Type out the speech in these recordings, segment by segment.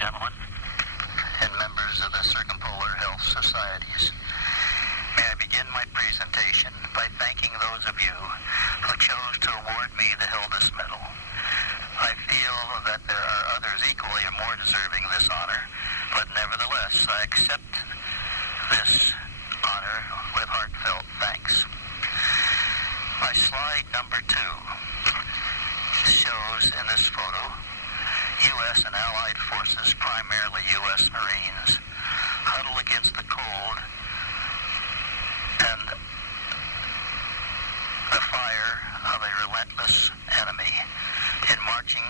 gentlemen, and members of the Circumpolar Health Societies. May I begin my presentation by thanking those of you who chose to award me the Hildes Medal. I feel that there are others equally and more deserving this honor, but nevertheless I accept this honor with heartfelt thanks. My slide number 2 shows in this photo U.S. and Allied forces, primarily U.S. Marines, huddle against the cold and the fire of a relentless enemy in marching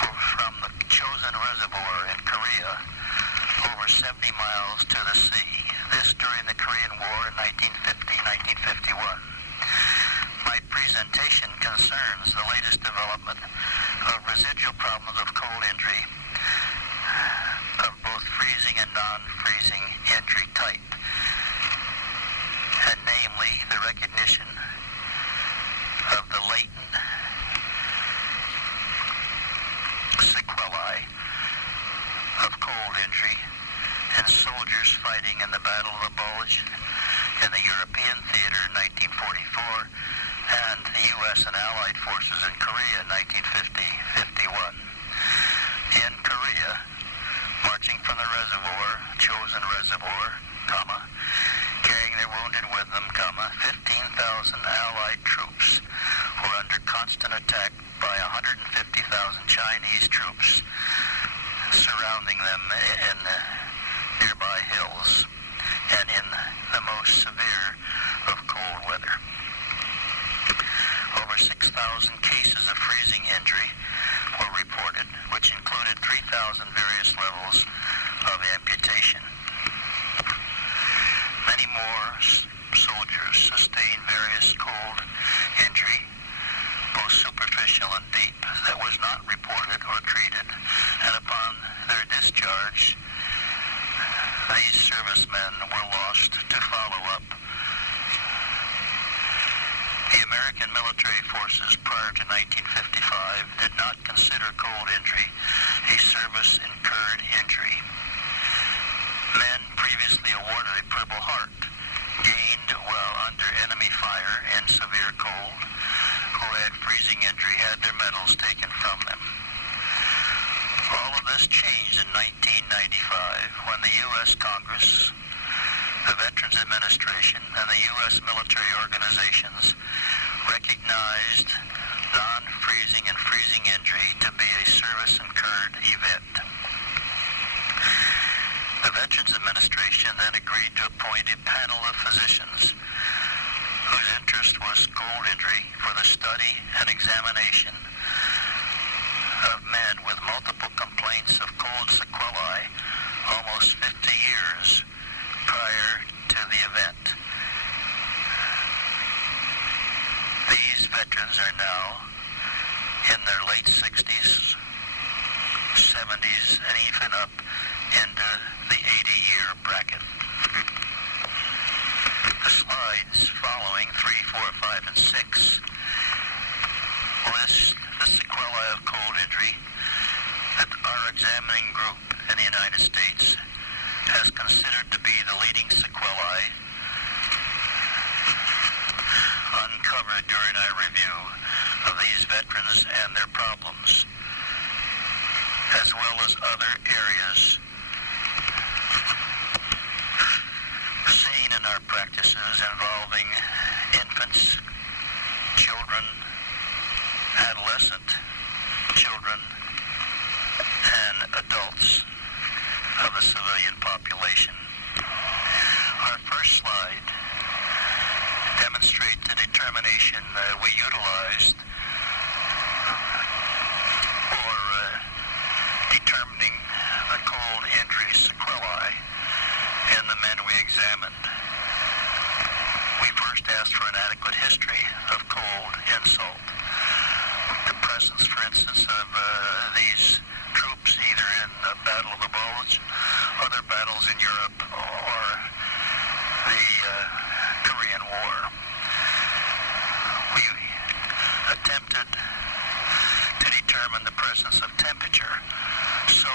from the chosen reservoir in Korea over 70 miles to the sea. This during the Korean War in 1950-1951. My presentation concerns the latest development of residual problems of cold injury of both freezing and non-freezing injury type, and namely the recognition of the latent sequelae of cold injury in soldiers fighting in the Battle of the Bulge in the European theater in 1944 and the U.S. and Allied forces in Korea in 1950-51. In Korea, marching from the reservoir, chosen reservoir, carrying their wounded with them, 15,000 Allied troops were under constant attack by 150,000 Chinese troops surrounding them in the nearby hills and in the most severe of cold weather. Over 6,000 cases of freezing injury were reported, which included 3,000 various levels of amputation. Many more soldiers sustained various cold injury, both superficial and deep, that was not reported or treated, and upon their discharge, these servicemen were lost to follow up. The American military forces prior to 1955 did not consider cold injury a service-incurred injury. Men previously awarded a Purple Heart, gained while under enemy fire in severe cold, who had freezing injury had their medals taken from them. All of this changed in 1995 when the U.S. Congress, the Veterans Administration, and the U.S. military organizations recognized non-freezing and freezing injury to be a service-incurred event. The Veterans Administration then agreed to appoint a panel of physicians whose interest was cold injury for the study and examination of men with multiple complaints of cold sequelae almost 50 years prior to the event. These veterans are now in their late 60s, 70s, and even up into the 80-year bracket. The slides following 3, 4, 5, and 6 list the sequelae of cold injury that our examining group in the United States has considered to be the leading sequelae uncovered during our review of these veterans and their problems, as well as other areas seen in our practices involving infants, children, adolescent children, and adults of the civilian population. Our first slide demonstrates the determination we utilized for determining the cold injury sequelae in the men we examined. We first asked for an adequate history of cold insult. The presence, for instance, of these troops either in the Battle of the Bulge, other battles in Europe, or the Korean War. We attempted to determine the presence of temperature, so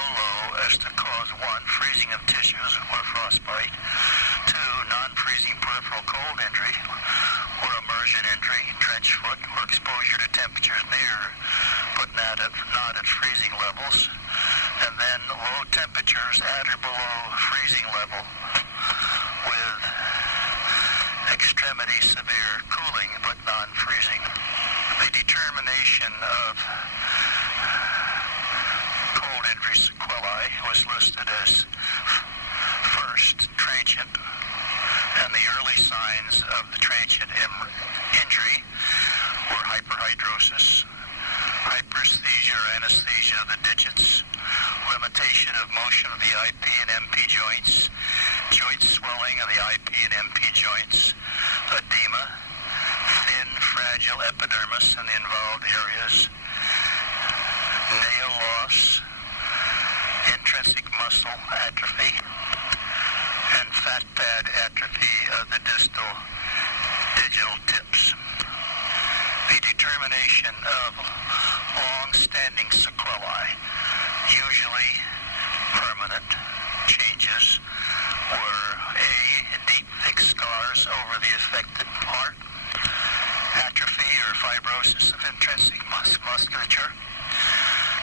external cold injury, or immersion injury, trench foot, or exposure to temperatures near but not at freezing levels, and then low temperatures at or below freezing level with extremity severe cooling but non-freezing. The determination of cold injury sequelae was listed as first transient, and the early signs of the transient injury were hyperhidrosis, hyperesthesia or anesthesia of the digits, limitation of motion of the IP and MP joints, joint swelling of the IP and MP joints, edema, thin, fragile epidermis in the involved areas, nail loss, intrinsic muscle atrophy, and fat pad atrophy of the distal digital tips. The determination of long-standing sequelae, usually permanent changes, were A, deep, thick scars over the affected part, atrophy or fibrosis of intrinsic musculature,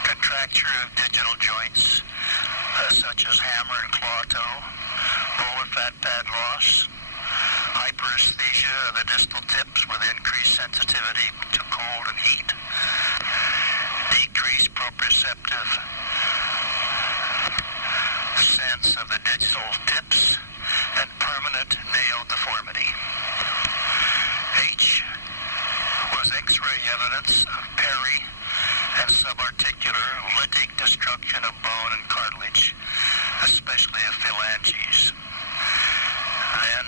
contracture of digital joints, such as hammer and claw toe, volar fat pad loss, hyperesthesia of the distal tips with increased sensitivity to cold and heat, decreased proprioceptive sense of the digital tips, and permanent nail deformity. H was X-ray evidence of peri and subarticular lytic destruction of bone and cartilage, especially of phalanges. Then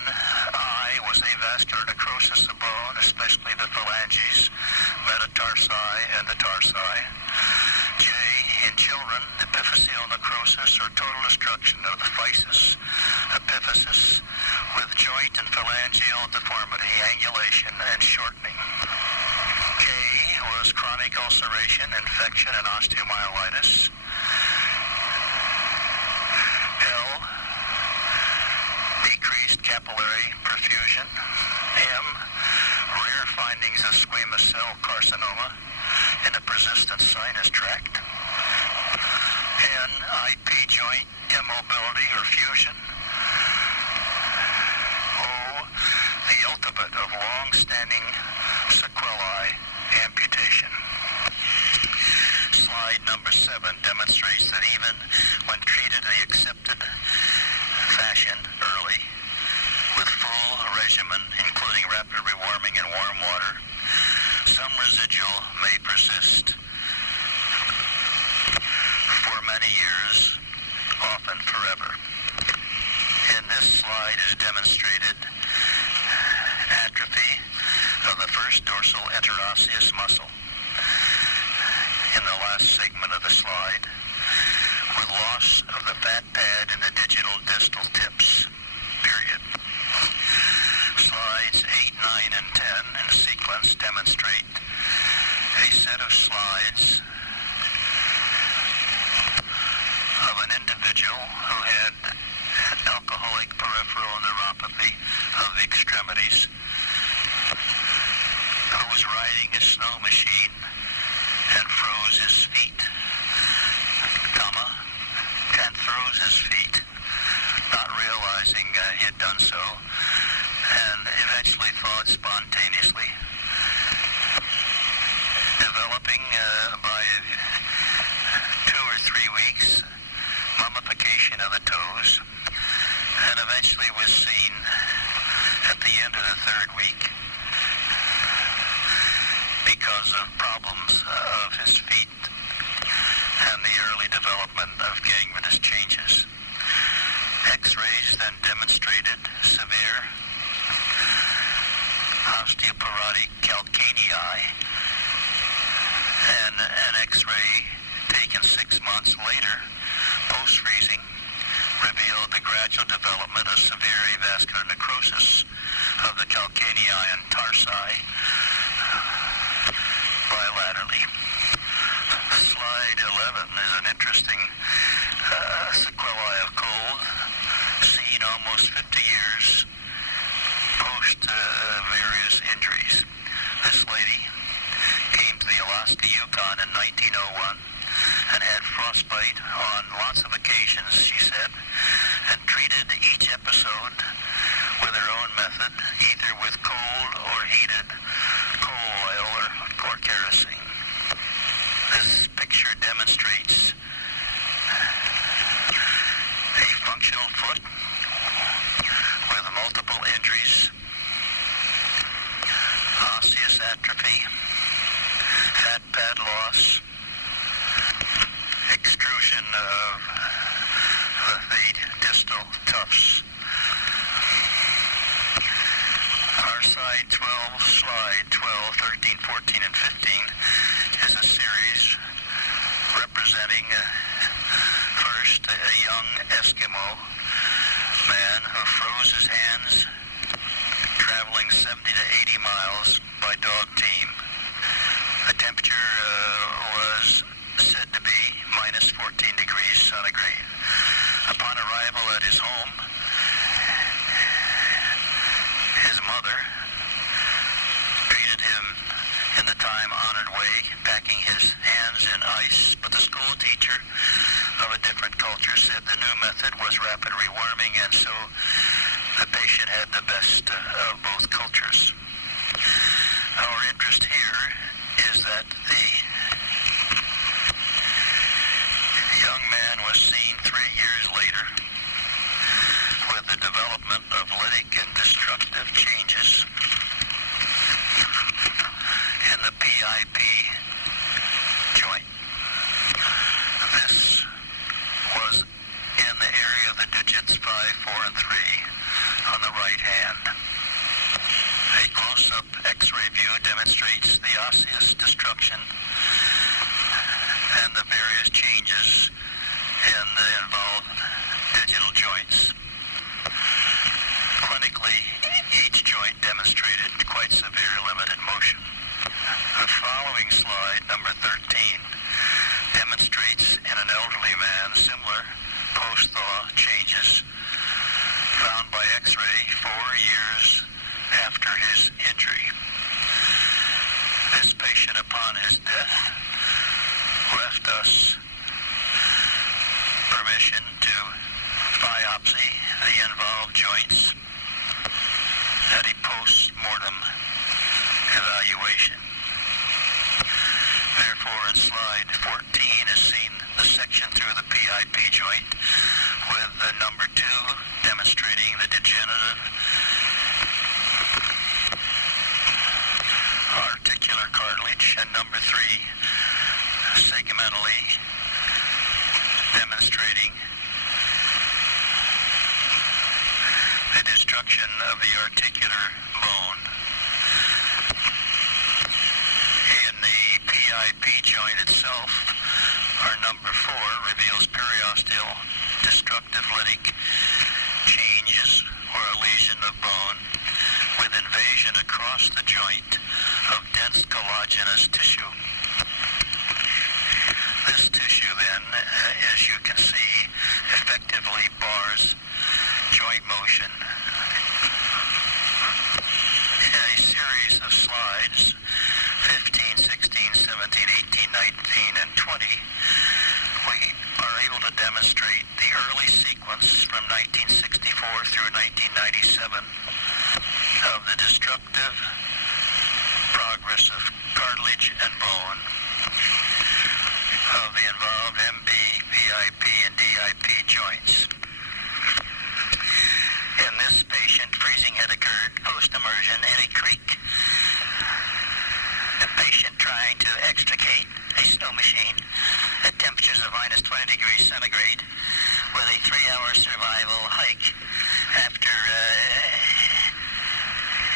I was avascular necrosis of bone, especially the phalanges, metatarsi, and the tarsi. J, in children, epiphyseal necrosis or total destruction of the physis, epiphysis, with joint and phalangeal deformity, angulation, and shortening. K was chronic ulceration, infection, and osteomyelitis. L, decreased capillary perfusion. M, rare findings of squamous cell carcinoma in a persistent sinus tract. N, IP joint immobility or fusion. O, the ultimate of long-standing sequelae, amputation. Slide number 7 demonstrates that even when treated in the accepted fashion early, with full regimen, including rapid rewarming and warm water, some residual may persist for many years, often forever. In this slide is demonstrated atrophy of the first dorsal interosseous muscle in the last segment of the slide, with loss of the fat pad in the digital distal tips, period. Slides 8, 9, and 10 in sequence demonstrate a set of slides of an individual who had alcoholic peripheral neuropathy of the extremities, who was riding a snow machine and froze his feet, and throws his feet, not realizing he had done so, and eventually thawed spontaneously, developing by 2 or 3 weeks mummification of the toes, and eventually was seen at the end of the 3rd week because of problems of his feet and the early development of gangrenous changes. X-rays then demonstrated severe osteoporotic calcanei, and an X-ray taken 6 months later, post-freezing, revealed the gradual development of severe avascular necrosis of the calcanei and tarsi bilaterally. Slide 11 is an interesting sequelae of cold, seen almost 50 years post various injuries. This lady came to the Alaska Yukon in 1901 and had frostbite on lots of occasions, she said, and treated each episode with her own method, either with cold or heated coal oil or kerosene. This picture demonstrates a functional foot with multiple injuries, osseous atrophy, fat pad loss, extrusion of the distal tufts. Our slide 12, 13, 14, and 15 is a series representing first a young Eskimo man who froze his hands traveling 70 to 80 miles by dog team. The temperature was said to be minus 14 degrees centigrade. Upon arrival at his home, his mother treated him in the time-honored way, packing his hands in ice, but the school teacher of a different culture said the new method was rapid reworming, and so the patient had the best of both cultures. Our interest here is that the young man was seen 3 years later with the development of lytic and destructive changes in the PIP joint. This was in the area of the digits 5, 4, and 3 on the right hand. A close-up X-ray view demonstrates the osseous destruction and the various changes in the involved digital joints. Clinically, each joint demonstrated quite severe limited motion. The following slide, number 13, demonstrates in an elderly man similar post-thaw changes found by X-ray 4 years after his injury. This patient, upon his death, left us permission to biopsy the involved joints at a post-mortem evaluation. Therefore, in slide 14 is seen the section through the PIP joint with the number 2 demonstrating the degenerative articular cartilage, and number 3 segmentally demonstrating the destruction of the articular bone. In the PIP joint itself, our number 4 reveals periosteal destructive lytic changes or a lesion of bone with invasion across the joint of dense collagenous tissue. This tissue then, as you can see, effectively bars joint motion. In a series of slides, 15, 16, 17, 18, 19, and 20, we are able to demonstrate the early sequence from 1964 through 1997 of the destructive progress of cartilage and bone of the involved MB, PIP, and DIP joints. In this patient, freezing had occurred post-immersion in a creek. The patient trying to extricate a snow machine at temperatures of minus 20 degrees centigrade with a 3-hour survival hike after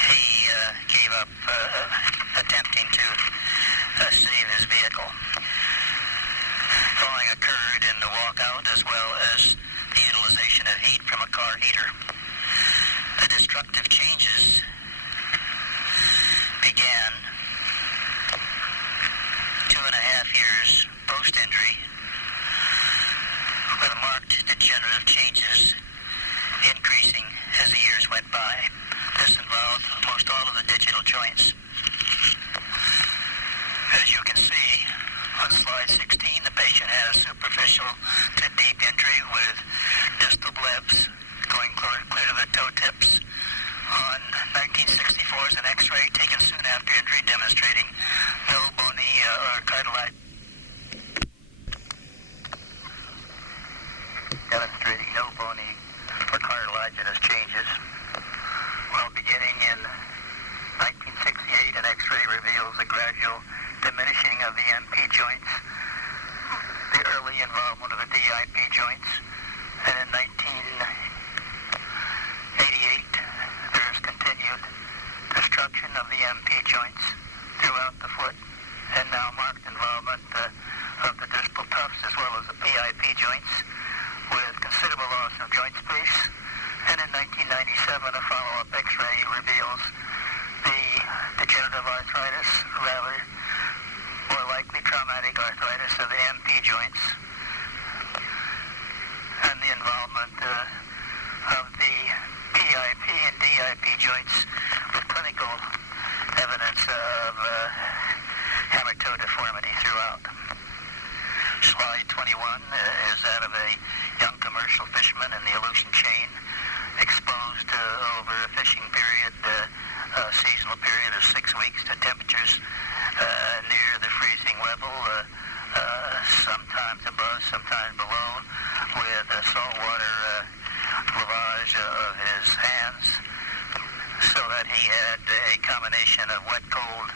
he gave up attempting to save his vehicle. Thawing occurred in the walkout as well as the utilization of heat from a car heater. The destructive changes began 2.5 years post-injury with marked degenerative changes increasing as the years went by. This involved most all of the digital joints. As you can see on slide 16, the patient had a superficial to deep injury with distal blebs going clear to the toe tips. On 1964 is an X-ray taken soon after injury demonstrating no bony or cartilage. Demonstrating no bony or cartilaginous changes. Well, beginning in 1968, an X-ray reveals a gradual diminishing of the MP joints, the early involvement of the DIP joints, and in 1988, there is continued destruction of the MP joints throughout the foot, and now marked involvement of the distal tufts as well as the PIP joints, with considerable loss of joint space. And in 1997, a follow-up X-ray reveals the degenerative arthritis, rather more likely traumatic arthritis of the MP joints, and the involvement of the PIP and DIP joints with clinical evidence of hammer-toe deformity throughout. Slide 21 is that of a young commercial fisherman in the Aleutian chain, exposed over a fishing period, seasonal period of 6 weeks to temperatures near the freezing level, sometimes above, sometimes below, with saltwater lavage of his hands, so that he had a combination of wet, cold,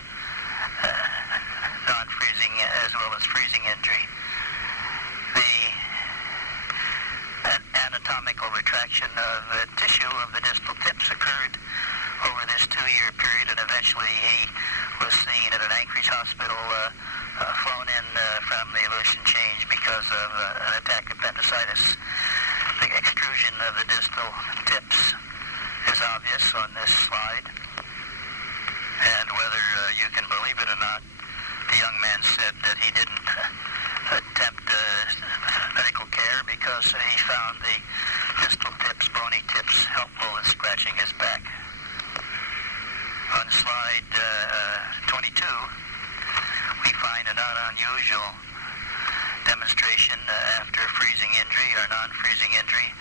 non-freezing as well as freezing injury. The anatomical retraction of the tissue of the distal tips occurred over this 2-year period, and eventually he was seen at an Anchorage hospital, flown in from the Aleutian chain because of an attack appendicitis. The extrusion of the distal tips is obvious on this slide, and whether you can believe it or not, the young man said that he didn't attempt medical care because he found the distal tips, bony tips, helpful in scratching his back. On slide 22, we find a not unusual demonstration after freezing injury or non-freezing injury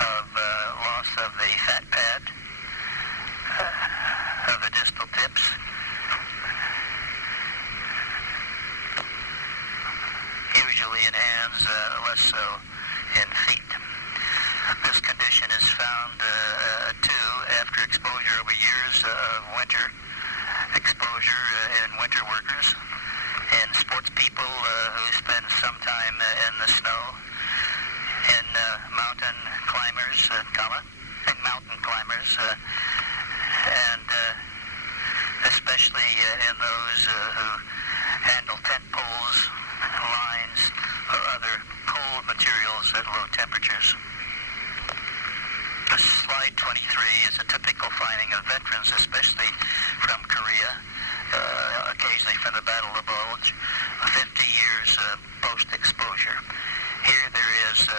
of loss of the fat pad of the distal tips. Usually in hands, less so in feet. This condition is found too after exposure over years of winter exposure in winter workers, in sports people who spend some time in the snow, in mountain climbers, and mountain climbers, and especially in those who handle tent poles, lines, or other cold materials at low temperatures. Slide 23 is a typical finding of veterans, especially from Korea, occasionally from the Battle of the Bulge, 50 years post-exposure. Here there is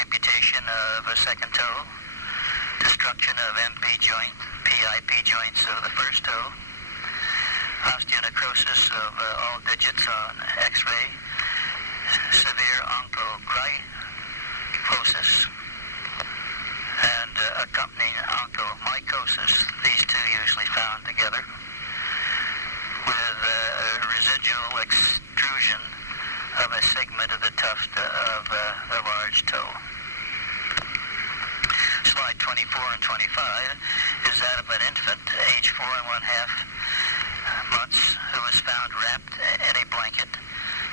amputation of a second toe, destruction of MP joint, PIP joints of the first toe, osteonecrosis of all digits on X-ray, severe onchocricosis, and accompanying onychomycosis, these two usually found together, with residual extrusion of a segment of the tuft of the large toe. Slide 24 and 25 is that of an infant, age 4 1/2 months, who was found wrapped in a blanket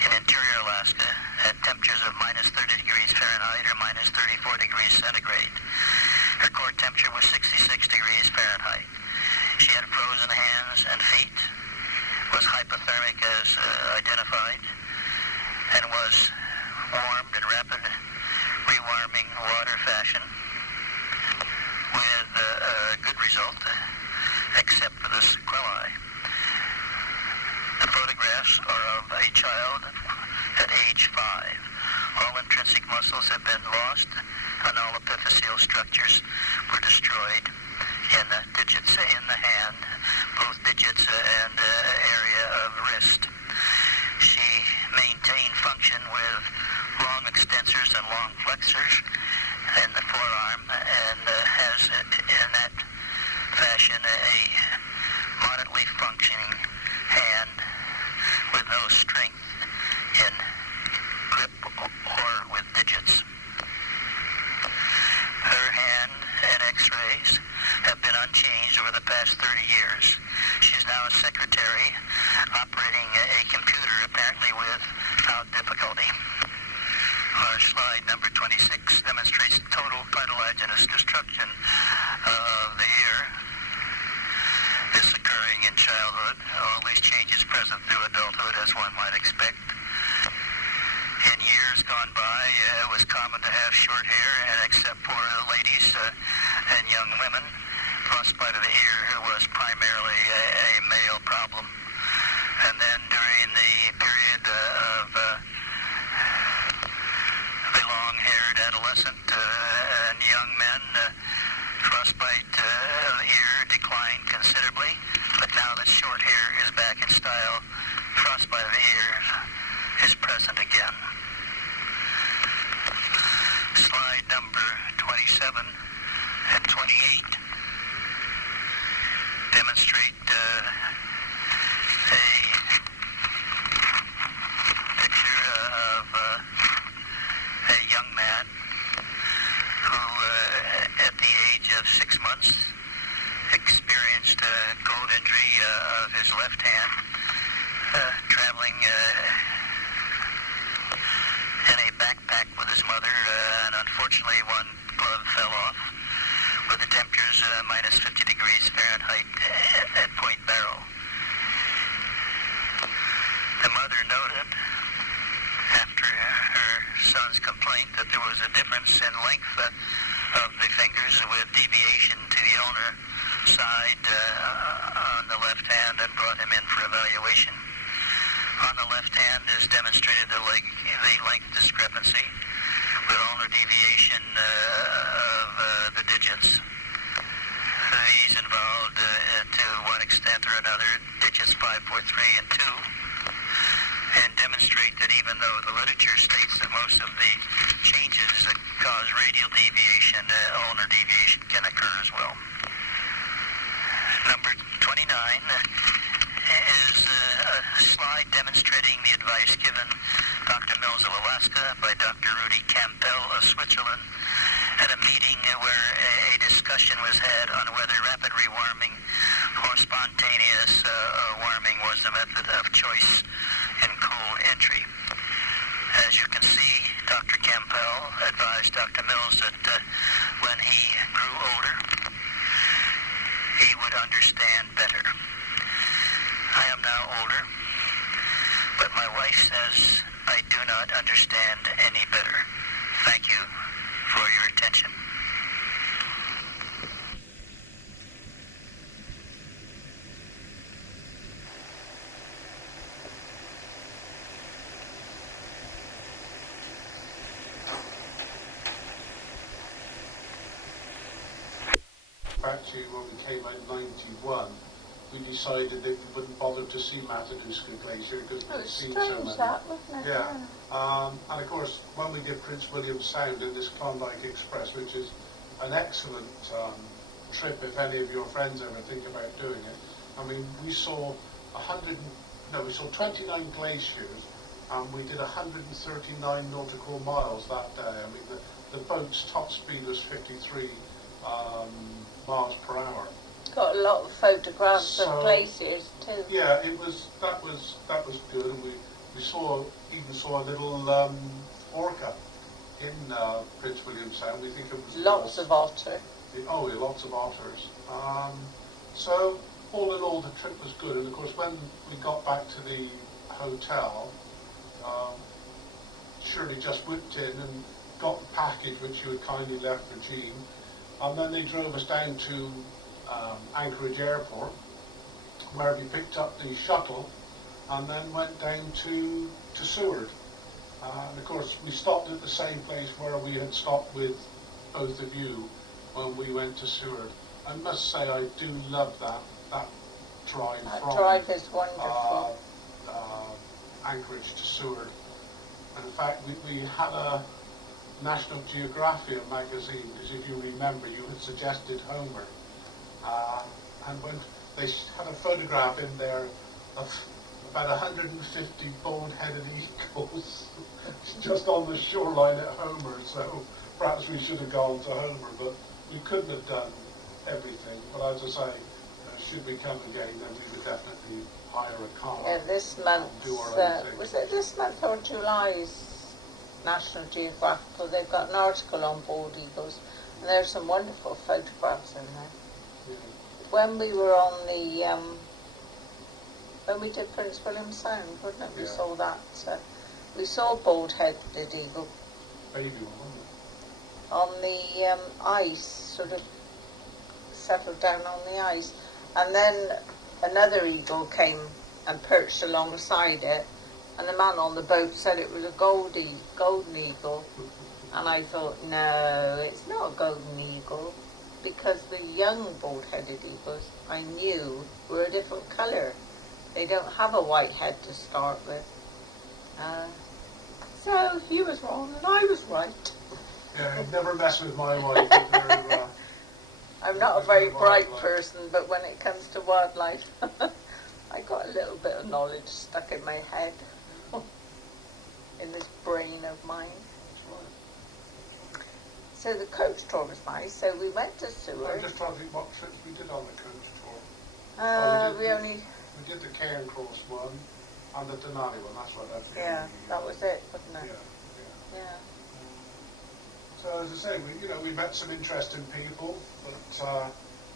in interior Alaska at temperatures of minus 30 degrees Fahrenheit or minus 34 degrees centigrade. Her core temperature was 66 degrees Fahrenheit. She had frozen hands and feet, was hypothermic as identified, and was warmed in rapid rewarming water fashion with a good result, except for the sequelae. The photographs are of a child at age 5. All intrinsic muscles have been lost, and all epiphyseal structures were destroyed. in the digits in the hand, both digits and area of wrist. She maintained function with long extensors and long flexors in the forearm, and has in that fashion a moderately functioning hand with no strength in grip or with digits. Her hand and x-rays have been unchanged over the past 30 years. She's now a secretary operating a computer apparently without difficulty. Our slide number 26 demonstrates total cartilaginous destruction of the ear. This occurring in childhood, all these changes present through adulthood, as one might expect. In years gone by, it was common to have short hair, and except for ladies and young women, frostbite of the ear was primarily a male problem. And then during the period of the long-haired adolescent and young men, frostbite ear declined considerably, but now that short hair is back in style, frostbite of the ear is present again. Slide number 27 and 28 demonstrate a picture of a young man who, at the age of 6 months, experienced a cold injury of his left hand, traveling in a backpack with his mother, and unfortunately one glove fell off with the temperatures minus 50 degrees Fahrenheit at Point Barrow. The mother noted after her son's complaint that there was a difference in length of the fingers with deviation to the owner side on the left hand, and brought him in for evaluation. On the left hand is demonstrated the length discrepancy with ulnar deviation of the digits. These involved, to one extent or another, digits 5, 4, 3, and 2, and demonstrate that even though the literature states that most of the changes that cause radial deviation, ulnar deviation can occur as well. Number 29 is a slide demonstrating the advice given Dr. Mills of Alaska by Dr. Rudy Campbell of Switzerland at a meeting where a discussion was had on whether rapid rewarming or spontaneous warming was the method of choice in cold entry. As you can see, Dr. Campbell advised Dr. Mills that when he grew older, he would understand better. I am now older, but my wife says I do not understand any better. Thank you for your attention. Actually, when we came out in 91, we decided that we wouldn't bother to see Matanuska Glacier because we'd seen so many. That, wasn't it? Yeah. And of course, when we did Prince William Sound in this Klondike Express, which is an excellent trip if any of your friends ever think about doing it. I mean, we saw 29 glaciers, and we did 139 nautical miles that day. I mean, the boat's top speed was 53 miles per hour. Got a lot of photographs of glaciers too. Yeah, that was good, and we saw a little orca in Prince William Sound. We think it was lots of otter. Lots of otters. So all in all, the trip was good, and of course when we got back to the hotel, Shirley just whipped in and got the package which you had kindly left for Jean, and then they drove us down to Anchorage Airport, where we picked up the shuttle and then went down to Seward. And of course we stopped at the same place where we had stopped with both of you when we went to Seward. I must say I do love that drive That from drive is wonderful. Anchorage to Seward. And in fact, we had a National Geographic magazine, because if you remember, you had suggested Homer. And when they had a photograph in there of about 150 bald-headed eagles just on the shoreline at Homer, so perhaps we should have gone to Homer, but we couldn't have done everything. But as I say, should we come again, then we would definitely hire a car. Yeah, this month, do our own thing. was it this month or July's National Geographic? They've got an article on bald eagles, and there's some wonderful photographs in there. Yeah. When we were on the, when we did Prince William Sound, wasn't it? We Yeah. saw that. We saw bald-headed eagle Baby one, wasn't it? on the ice, sort of settled down on the ice. And then another eagle came and perched alongside it, and the man on the boat said it was a golden eagle. And I thought, no, it's not a golden eagle, because the young bald-headed eagles I knew were a different colour. They don't have a white head to start with. So he was wrong and I was right. Yeah, never mess with my wife. I'm not a very bright person, but when it comes to wildlife, I got a little bit of knowledge stuck in my head, in this brain of mine. So the coach tour was nice. So we went to Seward. I'm just trying to think what trips we did on the coach tour. We did the Cairn Cross one and the Denali one. That's right. That was it, wasn't it? Yeah. Yeah. So as I say, we met some interesting people, but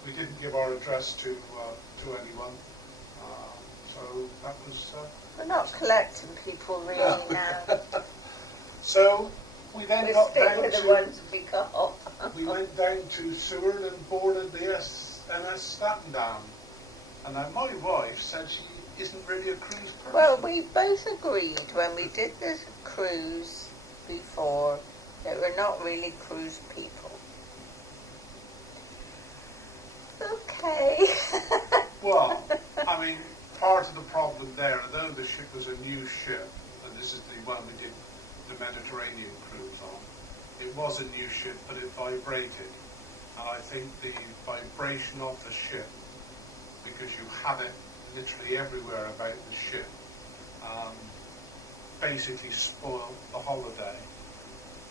we didn't give our address to anyone. So that was. We're not collecting people really now. So we then We got stick down with to. the ones we got. We went down to Seward and boarded the NS Statendam. And then my wife said she isn't really a cruise person. Well, we both agreed when we did the cruise before that we're not really cruise people. Okay. Well, I mean, part of the problem there, although the ship was a new ship, and this is the one we did the Mediterranean cruise on, it was a new ship, but it vibrated. And I think the vibration of the ship, because you have it literally everywhere about the ship, basically spoiled the holiday.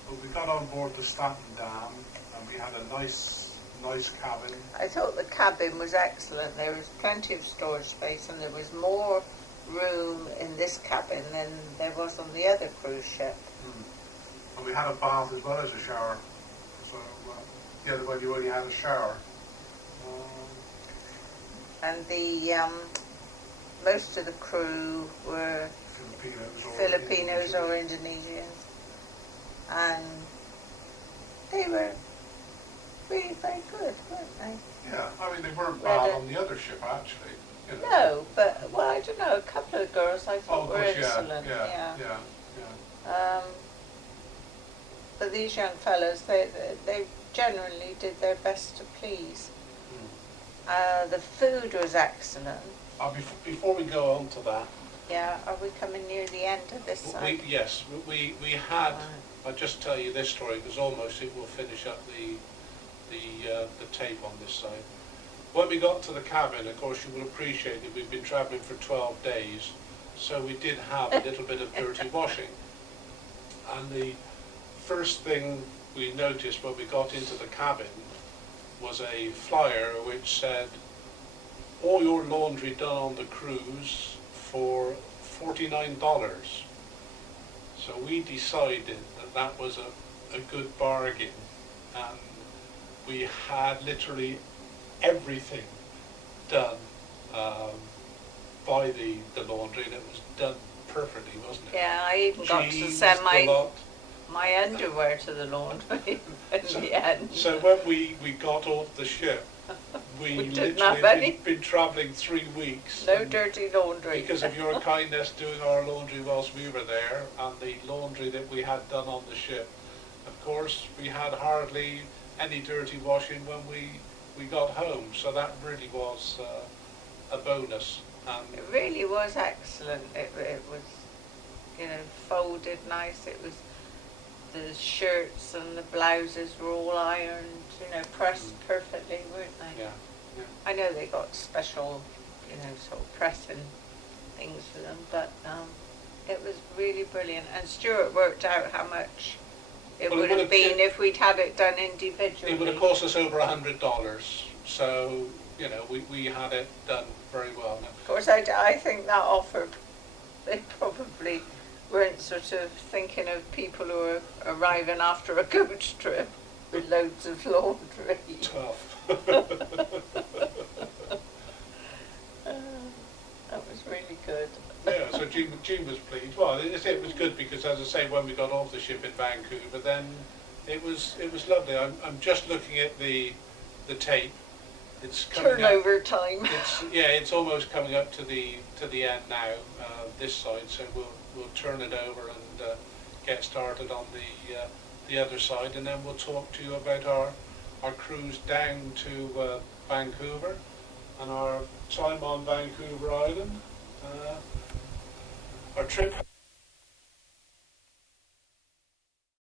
But we got on board the Statendam, and we had a nice cabin. I thought the cabin was excellent. There was plenty of storage space, and there was more room in this cabin than there was on the other cruise ship. And we had a bath as well as a shower. So the other one you only had a shower. And the most of the crew were Filipinos or Indonesians, and they were really very good, weren't they? Yeah, I mean they weren't bad on the other ship actually. No, but I don't know. A couple of girls I thought were excellent. Yeah. But these young fellows, they generally did their best to please. The food was excellent. Before we go on to that, Yeah, are we coming near the end of this side? we had. I'll just tell you this story because almost it will finish up the tape on this side. When we got to the cabin, of course, you will appreciate that we've been travelling for 12 days, so we did have a little bit of dirty washing. And the first thing we noticed when we got into the cabin was a flyer which said, all your laundry done on the cruise for $49. So we decided that was a good bargain, and we had literally everything done by the laundry, and it was done perfectly, wasn't it? Yeah, I even got to send my underwear to the laundry in the end. So when we got off the ship, we didn't have literally any. been travelling 3 weeks. No dirty laundry. Because of your kindness doing our laundry whilst we were there, and the laundry that we had done on the ship. Of course, we had hardly any dirty washing when we we got home. So that really was a bonus. It really was excellent. It was, you know, folded nice. It was, the shirts and the blouses were all ironed, you know, pressed perfectly, weren't they? Yeah. Yeah. I know they got special, you know, sort of pressing things for them, but it was really brilliant. And Stuart worked out how much it would have been if we'd had it done individually. It would have cost us over $100. So, you know, we had it done very well. Of course, I think that offer, they probably weren't sort of thinking of people who are arriving after a coach trip with loads of laundry. Tough. That was really good. Yeah, so Jean was pleased. Well, it was good because, as I say, when we got off the ship in Vancouver, then it was lovely. I'm just looking at the tape. It's coming Turnover up. time. It's almost coming up to the end now. This side, so we'll turn it over and get started on the other side, and then we'll talk to you about our cruise down to Vancouver and our time on Vancouver Island. Our trip